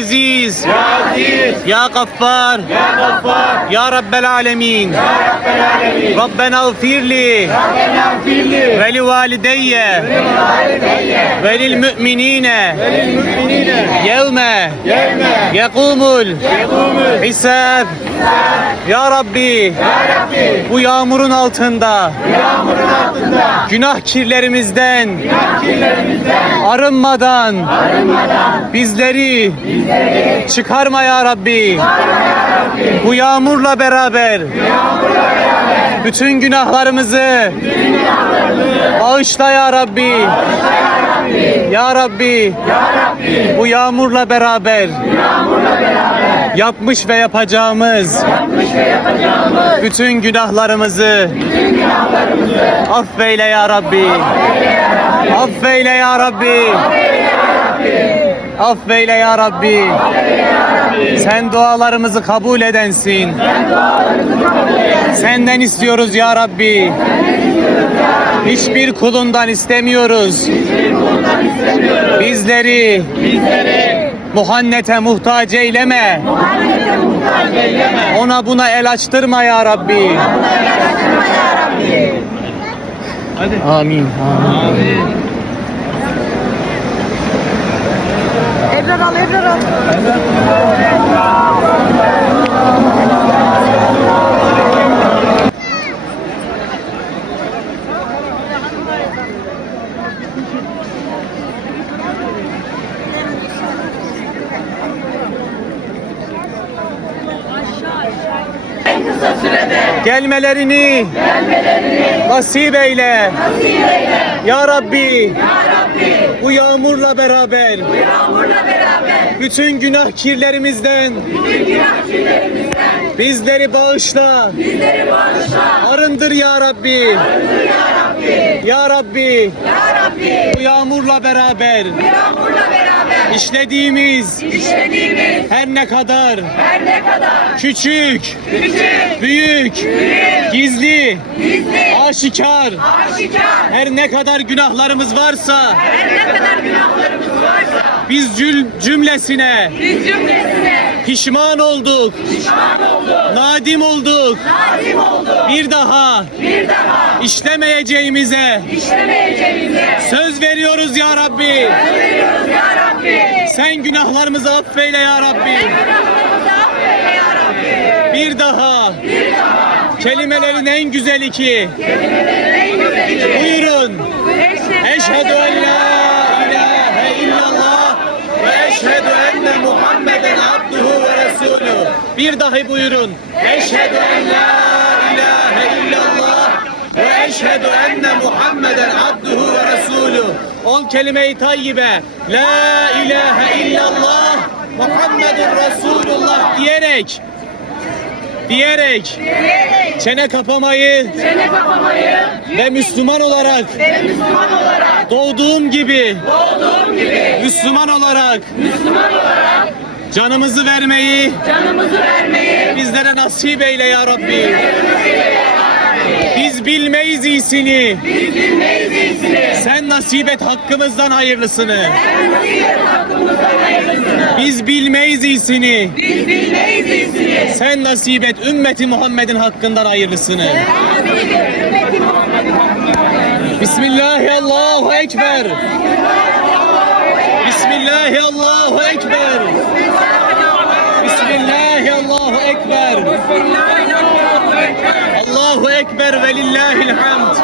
Aziz, Ya Aziz, Ya Gaffar, Ya Gaffar, Ya Rabbel Alemin, Ya Rabbel Alemin, Rabbena ğfirli Rabbena gfirli ve li valideyye valideyye ve lil müminine velil müminine yevme yevme yekumul yekumul hisab. Ya Rabbi, Ya Rabbi, bu yağmurun altında yağmurun altında günah kirlerimizden günah kirlerimizden arınmadan arınmadan bizleri çıkarma ya Rabbi. Bu yağmurla beraber bütün günahlarımızı bağışla ya Rabbi. Ya Rabbi, bu yağmurla beraber yapmış ve yapacağımız bütün günahlarımızı affeyle ya Rabbi. Affeyle ya Rabbi. Affeyle ya Rabbi. Sen dualarımızı kabul edensin. Senden istiyoruz ya Rabbi. Hiçbir kulundan istemiyoruz. Bizleri muhannete muhtaç eyleme. Ona buna el açtırma ya Rabbi. Amin. Ebrar al, Ebrar al. Gelmelerini nasip eyle. Ya Rabbi, bu yağmurla beraber bütün günah kirlerimizden bizleri bağışla. Arındır ya Rabbi. Ya Rabbi, bu yağmurla beraber işlediğimiz her ne kadar küçük, büyük, gizli, aşikar, her ne kadar günahlarımız varsa biz cümlesine pişman olduk, nadim olduk. Bir daha işlemeyeceğimize söz veriyoruz ya Rabbi. Sen günahlarımızı affeyle ya Rabbi. Bir daha kelimelerin en güzeli ki buyurun. Eşhedü en la ilahe illallah ve eşhedü enne Muhammeden abduhu ve resulü. Bir dahi buyurun. Eşhedü en la ilahe illallah ve eşhedü enne Muhammeden abduhu ve resulü. 10 kelime-i tayyibe. La ilahe illallah Muhammedun Resulullah diyerek çene kapamayı ve Müslüman olarak doğduğum gibi Müslüman olarak canımızı vermeyi bizlere nasip eyle ya Rabbi. Biz bilmeyiz iyisini. Sen nasip et hakkımızdan hayırlısını. Biz bilmeyiz iyisini. Sen nasip et ümmeti Muhammed'in hakkından hayırlısını. Bismillahirrahmanirrahim. Ekber. Bismillahirrahmanirrahim. Ekber. Bismillahirrahmanirrahim. Ekber. Allahu Ekber ve lillahil hamd.